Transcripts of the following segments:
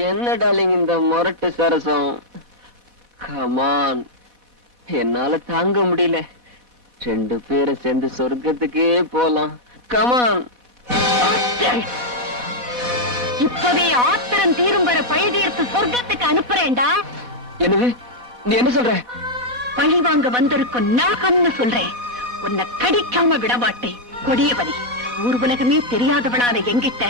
என்ன டார்லிங் இந்த முரட்டு சரசம்? கமான், என்னால தாங்க முடியல. 2 பேரை சேர்ந்து சொர்க்கத்துக்கே போலாம். கமான். இப்பவே ஆத்திரம் தீரும் வர பழுதியத்து சொர்க்கத்துக்கு அனுப்புறேன்டா. என்னது நீ என்ன சொல்ற? பழி வாங்க வந்திருக்கும் நாகம்னு சொல்றேன். உன்னை கடிக்காம விடமாட்டேன். கொடியவனி, ஊர் உலகமே தெரியாதவளான எங்கிட்ட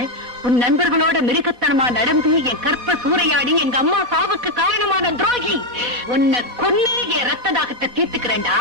உன் நண்பர்களோட மிருகத்தனமா நடந்து என் கற்ப சூறையாடி எங்க அம்மா சாவுக்கு காரணமான துரோகி. உன்னை கொன்னு என் ரத்த தாகத்தை தீர்த்துக்கிறேன்டா.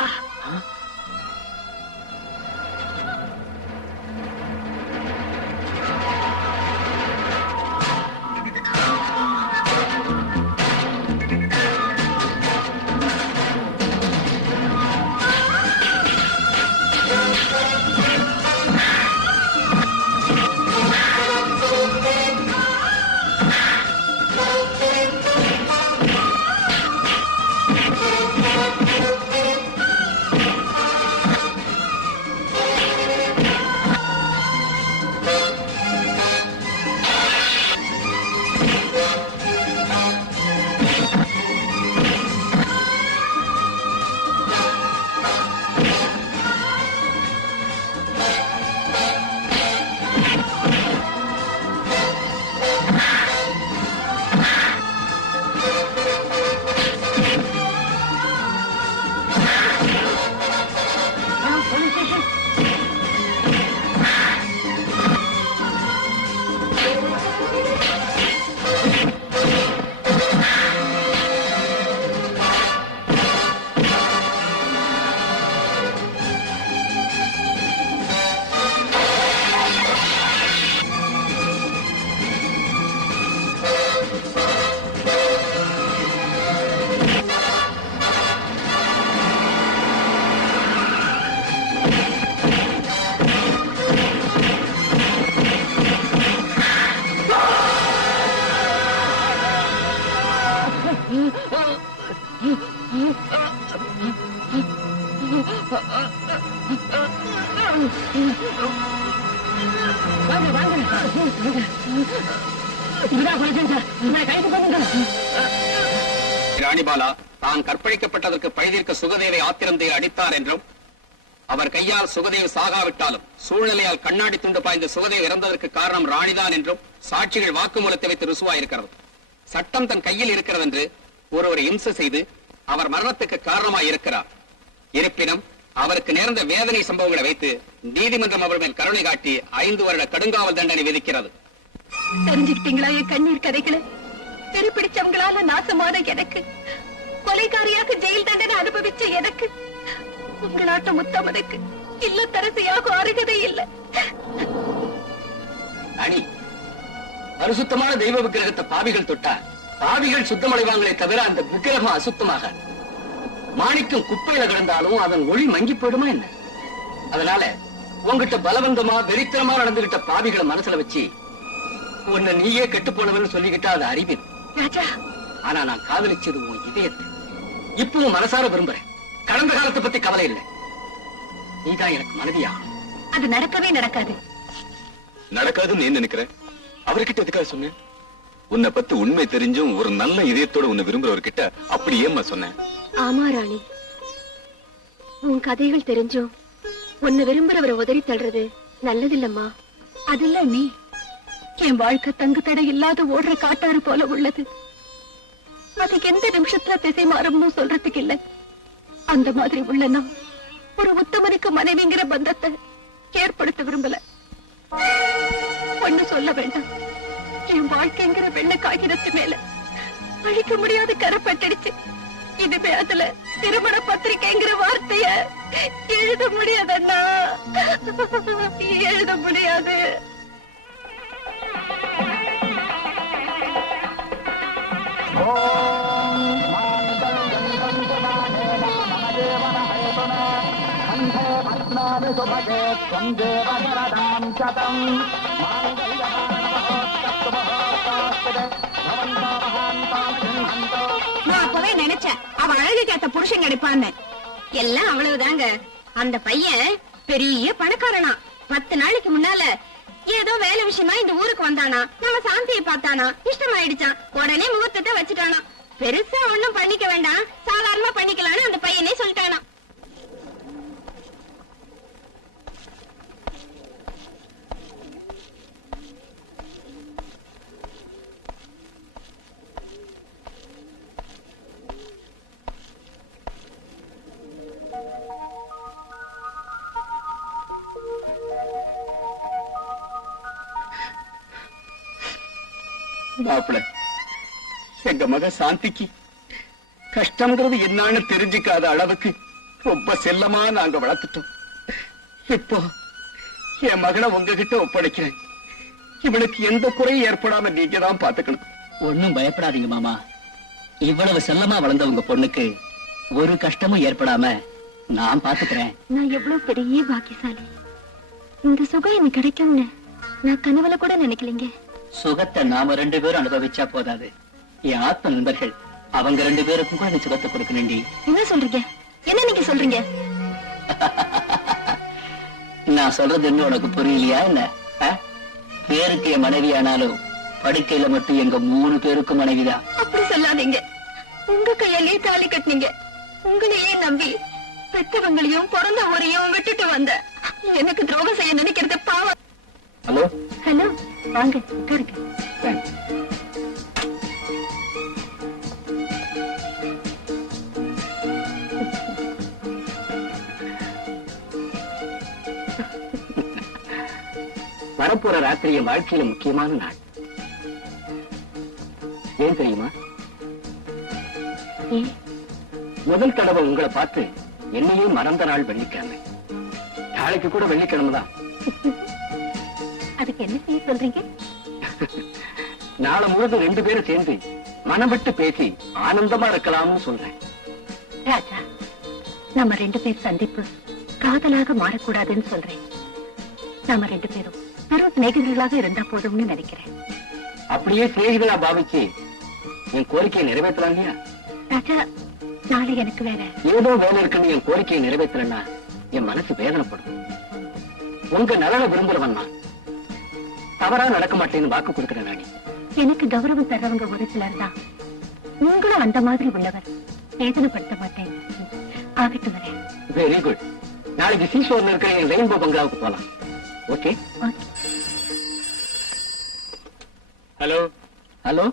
ராணிபாலா தான் கற்பழிக்கப்பட்டதற்கு பழிதீர்க்க சுகதேவை ஆத்திரந்தை அடித்தார் என்றும், அவர் கையால் சுகதேவ் சாகாவிட்டாலும் சூழ்நிலையால் கண்ணாடி துண்டு பாய்ந்த சுகதேவ் இறந்ததற்கு காரணம் ராணிதான் என்றும் சாட்சிகள் வாக்குமூலத்தை வைத்து ருசுவாயிருக்கிறது. சட்டம் தன் கையில் இருக்கிறது என்று ஒருவரை இம்சை செய்து அவர் மரணத்துக்கு காரணமாய் இருக்கிறார். இருப்பினும் அவருக்கு நேர்ந்த வேதனை சம்பவங்களை வைத்து நீதிமன்றம் அவர் மேல் கருணை காட்டி 5 வருட கடுங்காவல் தண்டனை விதிக்கிறது. தெரிஞ்சுக்கிட்டீங்களா என் கண்ணீர் கதைகளை? தெரிப்பிடிச்சவங்களால நாசமான எனக்கு, கொலைகாரியாக ஜெயில் தண்டனை அனுபவிச்ச எனக்கு, உங்களாட்ட முத்தமனுக்கு இல்லத்தரசியாக அருகதை இல்லை. அணி பரிசுத்தமான தெய்வ விக்கிரகத்தை பாவிகள் தொட்டா பாவிகள் சுத்தமடைவாங்களே தவிர அந்த விக்கிரகம் அசுத்தமாக. மாணிக்கம் குப்பையில கிடந்தாலும் அதன் ஒளி மங்கி போயிடுமா என்ன? அதனால உங்ககிட்ட பலவந்தமா வெறித்தனமா நடந்துகிட்ட பாவிகளை மனசுல வச்சு உன்னை நீயே கெட்டு போனவன்னு சொல்லிக்கிட்டா அது அறிவின் ராஜா. ஆனா நான் காதலிச்சது உன் இதயத்தை. இப்பவும் மனசார விரும்புறேன். கடந்த காலத்தை பத்தி கவலை இல்லை. நீதான் எனக்கு மனைவியா. அது நடக்கவே நடக்காது. நடக்காதுன்னு நீ நினைக்கிற? அவர்கிட்ட எதுக்காக சொன்னேன்? உன்னை பத்தி உண்மை தெரிஞ்சும் ஒரு நல்ல இதயத்தோட உன்னை விரும்புறவர்கிட்ட அப்படி ஏம்மா சொன்னேன்? ஆமா ராணி, உன் கதைகள் தெரிஞ்சும் உன்னை விரும்புறவரை உதறி தள்ளுறது நல்லதில்லம்மா. அதில்ல நீ என் வாழ்க்கை தங்கு தடை இல்லாத ஓடுற காட்டாறு போல உள்ளது. அதுக்கு எந்த நிமிஷத்துல திசை மாறும்னு சொல்றதுக்கு இல்ல. அந்த மாதிரி உள்ளனா ஒரு உத்தமனுக்கு மனைவிங்கிற பந்தத்தை ஏற்படுத்த விரும்பல. ஒண்ணு சொல்ல வேண்டாம், என் வாழ்க்கைங்கிற வெள்ள காகிதத்து மேல அழிக்க முடியாத கரப்பட்டுடுச்சு. இதுவே அதுல திருமண பத்திரிகைங்கிற வார்த்தைய எழுத முடியாதண்ணா, எழுத முடியாது. நான் அப்பவே நினைச்சேன் அவ அழகு கேட்ட புருஷன் கிடைப்பான்னு. எல்லாம் அவ்வளவுதாங்க. அந்த பையன் பெரிய பணக்காரனா. 10 நாளைக்கு முன்னால ஏதோ வேலை விஷயமா இந்த ஊருக்கு வந்தானா, நம்ம சாந்தியை பார்த்தானா, இஷ்டமாயிடுச்சான். உடனே முகூர்த்தத்தை வச்சுட்டானா. பெருசா ஒண்ணும் பண்ணிக்க வேண்டாம், சாதாரணமா பண்ணிக்கலாம்னு அந்த பையனே சொல்லிட்டானா. மாப்பிள, எங்க மக சாந்திக்கு கஷ்டம்ங்கிறது என்னன்னு தெரிஞ்சுக்காத அளவுக்கு ரொம்ப செல்லமா நாங்க வளர்த்துட்டோம். இப்போ என் மகனை உங்ககிட்ட ஒப்படைக்கிறேன். இவனுக்கு எந்த குறையும் ஏற்படாம நீங்க தான் பாத்துக்கணும். ஒண்ணும் பயப்படாதீங்க மாமா. இவ்வளவு செல்லமா வளர்ந்த உங்க பொண்ணுக்கு ஒரு கஷ்டமும் ஏற்படாம நான் பாத்துக்கிறேன். நான் எவ்வளவு பெரிய பாக்கியசாலி. இந்த சுகம் எனக்கு கிடைக்கும்னு நான் கனவுல கூட நினைக்கலீங்க. சுகத்தை நாம 2 பேரும் அனுபவிச்சா போதாது, என் ஆத்ம நண்பர்கள் அவங்க 2 பேருக்கும் கூட நீ சுகத்தை கொடுக்கணும்டி. என்ன சொல்றீங்க? என்ன நீங்க சொல்றீங்க? நான் சொல்றது இன்னும் உனக்கு புரியலையா என்ன? பேருக்கு என் மனைவி ஆனாலும் படுக்கையில மட்டும் எங்க 3 பேருக்கும் மனைவிதான். அப்படி சொல்லாதீங்க. உங்க கையாலே தாலி கட்டினீங்க. உங்களையே நம்பி பெற்றவங்களையும் பிறந்த ஊரையும் விட்டுட்டு வந்த எனக்கு துரோகம் செய்ய நினைக்கிறது பாவம். ஹலோ ஹலோ, வாங்க உட்காருங்க. வரப்போற ராத்திரி என் வாழ்க்கையில முக்கியமான நாள். ஏன் தெரியுமா? முதல் தடவை உங்களை பார்த்து என்னையே மறந்த நாள் வெள்ளிக்கிழமை. நாளைக்கு கூட வெள்ளிக்கிழமை தான். அதுக்கு என்ன செய்ய சொல்றீங்க? நாளை முழுதும் 2 பேரும் சேர்ந்து மனம் விட்டு பேசி ஆனந்தமா இருக்கலாம்னு சொல்றேன். ராஜா, நம்ம 2 பேர் சந்திப்பு காதலாக மாறக்கூடாதுன்னு சொல்றேன். நம்ம 2 பேரும் பெரும் சிநேகிதர்களாக இருந்தா போதும்னு நினைக்கிறேன். அப்படியே சிநேகிதனா பாவிச்சு என் கோரிக்கையை நிறைவேற்றலாம் இல்லையா? ராஜா, நாளை எனக்கு வேற ஏதோ வேலை இருக்குன்னு என் கோரிக்கையை நிறைவேற்றலன்னா என் மனசு வேதனைப்படும். உங்க நலனை விரும்புறவன் நான். தவறா நடக்க மாட்டேன்னு வாக்கு கொடுக்கிறேன் ராணி. எனக்கு கௌரவம் தர்றவங்க ஒரு சிலர் தான். உங்களும் அந்த மாதிரி உள்ளவர். வேதனைப்படுத்த மாட்டேன். ஆகட்டும் வரேன். Very good. நாளைக்கு சீஷோர்ல இருக்கிற என் ரெயின்போ பங்களாவுக்கு போலாம். Okay? Hello hello,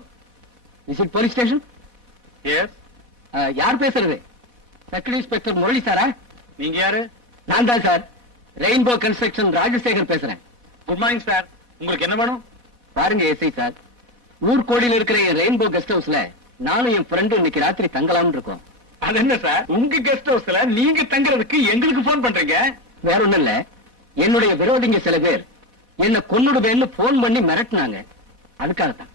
is it police station? Yes. யார் பேசுறது? சர்க்கிள் இன்ஸ்பெக்டர் முரளி சாரா? நீங்க யாரு? நான் தான் சார். ரெயின்போ கன்ஸ்ட்ரக்ஷன் ராஜசேகர் பேசுறேன். Good morning sir. உங்களுக்கு என்ன வேணும்? பாருங்க எஸ்ஐ சார், ஊர்கோடியில் இருக்கிற என் ரெயின்போ கெஸ்ட் ஹவுஸ்ல நானும் என் ஃப்ரெண்டு இன்னைக்கு ராத்திரி தங்கலாம்னு இருக்கோம். அது என்ன சார், உங்க கெஸ்ட் ஹவுஸ்ல நீங்க தங்குறதுக்கு எங்களுக்கு போன் பண்றீங்க? வேற ஒண்ணும் இல்ல, என்னுடைய விரோதிங்க சில பேர் என்ன கொன்னுடுவேன்னு போன் பண்ணி மிரட்டினாங்க. அதுக்காகத்தான்.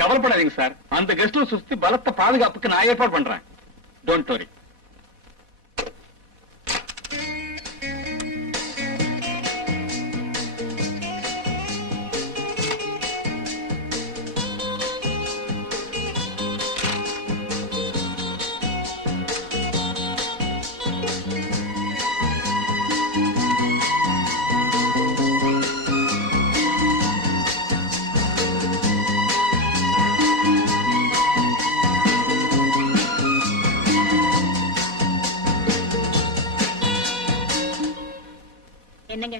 கவலைப்படாதீங்க சார், அந்த கெஸ்ட் ஹவுஸ் சுத்தி பலத்த பாதுகாப்புக்கு நான் ஏற்பாடு பண்றேன். Don't worry. என்னங்க,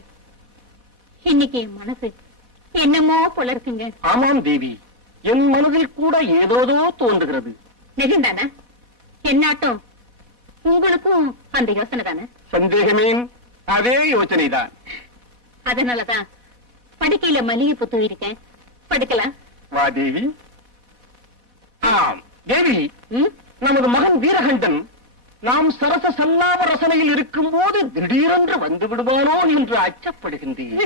இன்னைக்கு என் மனசு என்னமோ போல இருக்குங்க. ஆமாம் தேவி, என் மனதில் கூட ஏதோதோ தோன்றுகிறது. நிஜம்தானே? என்னாட்டம் உங்களுக்கும் அந்த யோசனை தானே? சந்தேகமே, அதே யோசனை தான். அதனாலதான் படுக்கையில மல்லிகை பூ தூவிருக்கேன். படுக்கலாம். வா தேவி. ஆம் தேவி, ம்? நமது மகன் வீரகண்டன் நாம் சரச சல்லாப ரசனையில் இருக்கும் போது திடீரென்று வந்து விடுவானோ என்று அச்சப்படுகின்றேன்.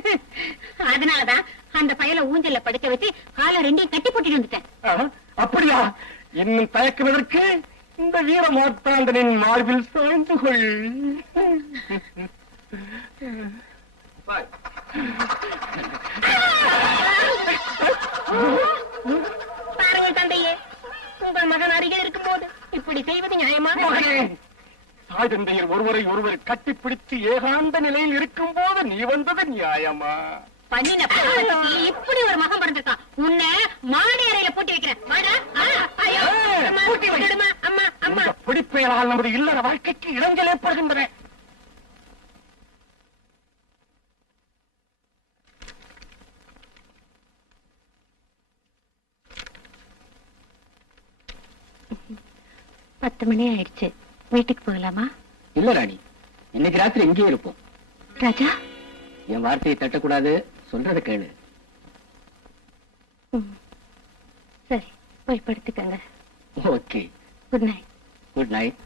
அதனாலதான் அந்த பயல ஊஞ்சல்ல படுக்க வச்சு காலை 2 கட்டி போட்டுட்டு வந்துட்டேன். அப்படியா? இன்னும் தயக்குவதற்கு இந்த வீர மார்த்தாண்டனின் மார்பில் சாய்ந்து கொள். பாருங்கள் தந்தையே, உங்கள் மகன் அருகே இருக்கும் போது இப்படி செய்வது நியாயமா? மகனே, தாய் தந்தையர் ஒருவரை ஒருவர் கட்டிப்பிடித்து ஏகாந்த நிலையில் இருக்கும் போது நீ வந்தது நியாயமா? பண்ணின பாவத்துக்கு இப்படி ஒரு மகன் பிறந்திருக்கான். உன்னை மாடி அறையில பூட்டி வைக்கிறேன். வாடா. ஐயோ, அம்மா, பூட்டி வை. விடுமா, அம்மா, அம்மா. இந்த பிடிப்பெயரால் நமது இல்லற வாழ்க்கைக்கு இடைஞ்சல் ஏற்படுகின்றன. பத்து மணி ஆயிடுச்சு, வீட்டுக்கு போகலாமா? இல்ல ராணி, இன்னைக்கு ராத்திரி இங்கேயே இருப்போம். ராஜா, என் வார்த்தையை தட்டக்கூடாது, சொல்றத கேளு. சரி, போய் படுத்துக்கங்க. Okay, good night. Good night.